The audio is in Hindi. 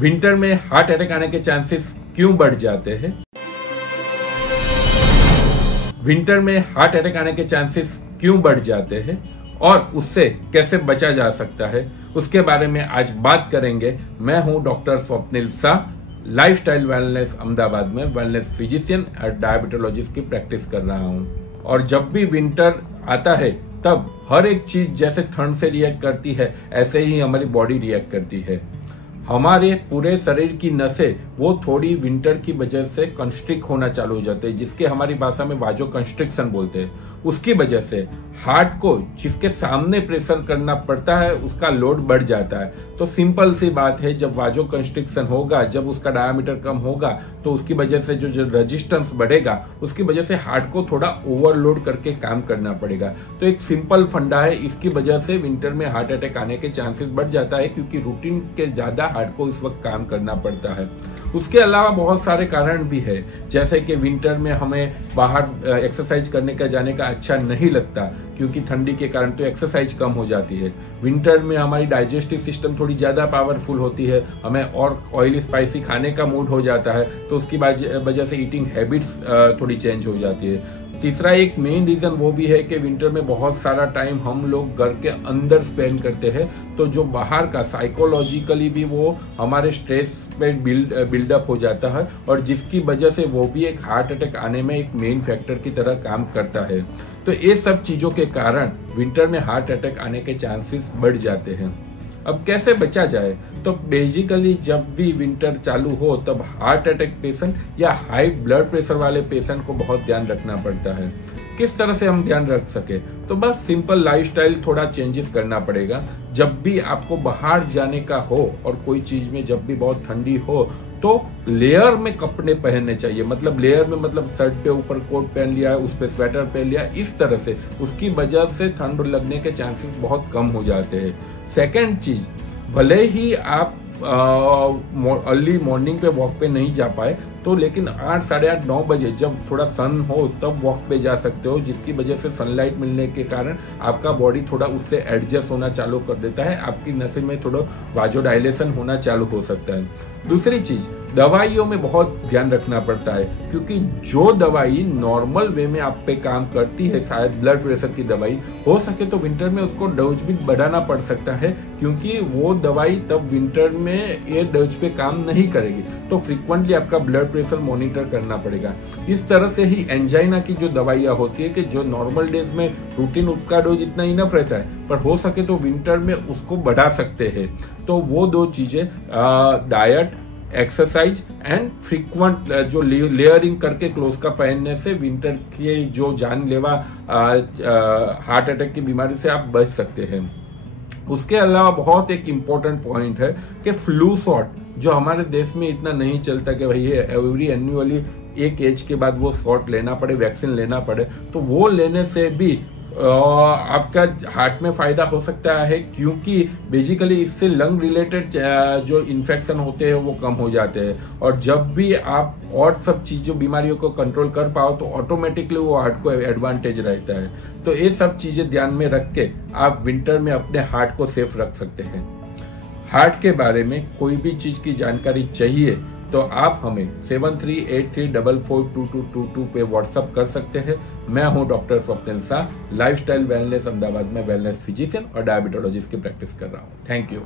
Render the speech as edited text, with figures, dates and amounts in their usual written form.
विंटर में हार्ट अटैक आने के चांसेस क्यों बढ़ जाते हैं? विंटर में हार्ट अटैक आने के चांसेस क्यों बढ़ जाते हैं और उससे कैसे बचा जा सकता है, उसके बारे में आज बात करेंगे। मैं हूं doctor Swapnil Shah, lifestyle wellness Ahmedabad में वेलनेस फिजिशियन और डायबिटोलॉजिस्ट की प्रैक्टिस कर रहा हूं। और जब भी विंटर आता है तब हर एक चीज जैसे ठंड से रिएक्ट करती है, ऐसे ही हमारी बॉडी रिएक्ट करती है। हमारे पूरे शरीर की नसें वो थोड़ी विंटर की वजह से कंस्ट्रिक्ट होना चालू हो जाते हैं, जिसके हमारी भाषा में वाजो कंस्ट्रिक्शन बोलते हैं। उसकी वजह से हार्ट को जिसके सामने प्रेशर करना पड़ता है उसका लोड बढ़ जाता है। तो सिंपल सी बात है, जब वाजो कंस्ट्रिक्शन होगा, जब उसका डायमीटर कम होगा, तो उसकी वजह से जो रेजिस्टेंस बढ़ेगा, उसकी वजह से हार्ट को थोड़ा ओवरलोड करके काम करना पड़ेगा। तो एक सिंपल फंडा है, इसकी वजह से विंटर में हार्ट अटैक आने के चांसेस बढ़ जाता है, क्योंकि रूटीन के ज्यादा हार्ट को इस वक्त काम करना पड़ता है। उसके अलावा बहुत सारे कारण भी है, जैसे कि विंटर में हमें बाहर एक्सरसाइज करने का जाने का अच्छा नहीं लगता, क्योंकि ठंडी के कारण तो एक्सरसाइज कम हो जाती है। विंटर में हमारी डाइजेस्टिव सिस्टम थोड़ी ज्यादा पावरफुल होती है, हमें और ऑयली स्पाइसी खाने का मूड हो जाता है, तो उसकी वजह से ईटिंग हैबिट्स थोड़ी चेंज हो जाती है। तीसरा एक मेन रीजन वो भी है कि विंटर में बहुत सारा टाइम हम लोग घर के अंदर स्पेंड करते हैं, तो जो बाहर का साइकोलॉजिकली भी वो हमारे स्ट्रेस पे बिल्डअप हो जाता है, और जिसकी वजह से वो भी एक हार्ट अटैक आने में एक मेन फैक्टर की तरह काम करता है। तो ये सब चीजों के कारण विंटर में हार्ट अटैक आने के चांसेस बढ़ जाते हैं। अब कैसे बचा जाए? तो बेसिकली जब भी विंटर चालू हो तब हार्ट अटैक पेशेंट या हाई ब्लड प्रेशर वाले पेशेंट को बहुत ध्यान रखना पड़ता है। किस तरह से हम ध्यान रख सके? तो बस सिंपल लाइफस्टाइल थोड़ा चेंजेस करना पड़ेगा। जब भी आपको बाहर जाने का हो और कोई चीज में जब भी बहुत ठंडी हो, तो लेयर में कपड़े पहनने चाहिए। मतलब लेयर में मतलब शर्ट पे ऊपर कोट पहन लिया, उस पे स्वेटर पहन लिया, इस तरह से उसकी वजह से ठंड लगने के चांसेस बहुत कम हो जाते हैं। सेकेंड चीज, भले ही आप अर्ली मॉर्निंग पे वॉक पे नहीं जा पाए, तो लेकिन 8, साढ़े 8, 9 बजे जब थोड़ा सन हो तब वॉक पे जा सकते हो, जिसकी वजह से सनलाइट मिलने के कारण आपका बॉडी थोड़ा उससे एडजस्ट होना चालू कर देता है, आपकी नसें में थोड़ा वाजोडाइलेशन होना चालू हो सकता है। दूसरी चीज, दवाइयों में बहुत ध्यान रखना पड़ता है, क्योंकि जो दवाई नॉर्मल वे में आप पे काम करती है, शायद ब्लड प्रेशर की दवाई हो सके तो विंटर में उसको डोज भी बढ़ाना पड़ सकता है, क्योंकि वो दवाई तब विंटर में ये डोज पे काम नहीं करेगी। तो फ्रीक्वेंटली आपका ब्लड प्रेशर मॉनिटर करना पड़ेगा। इस तरह से ही एंजाइना की जो दवाइयां होती है कि जो नॉर्मल डेज में रूटीन उसका डोज इतना इनफ रहता है, पर हो सके तो विंटर में उसको बढ़ा सकते हैं। तो वो दो चीजें, डाइट, एक्सरसाइज एंड फ्रीक्वेंट जो लेयरिंग करके क्लोथ का पहनने से विंटर के जो जानलेवा हार्ट अटैक की बीमारी से आप बच सकते हैं। उसके अलावा बहुत एक इम्पोर्टेंट पॉइंट है कि फ्लू शॉट, जो हमारे देश में इतना नहीं चलता कि भाई एवरी एन्युअली एक एज के बाद वो शॉट लेना पड़े, वैक्सीन लेना पड़े, तो वो लेने से भी आपका हार्ट में फायदा हो सकता है, क्योंकि बेसिकली इससे लंग रिलेटेड जो इन्फेक्शन होते हैं वो कम हो जाते हैं। और जब भी आप और सब चीजों बीमारियों को कंट्रोल कर पाओ तो ऑटोमेटिकली वो हार्ट को एडवांटेज रहता है। तो ये सब चीजें ध्यान में रख के आप विंटर में अपने हार्ट को सेफ रख सकते हैं। हार्ट के बारे में कोई भी चीज की जानकारी चाहिए तो आप हमें 7383442222 पे व्हाट्सअप कर सकते हैं। मैं हूं doctor Swapnil Shah, lifestyle wellness Ahmedabad में वेलनेस फिजिशियन और डायबिटोलॉजिस्ट की प्रैक्टिस कर रहा हूं। Thank you.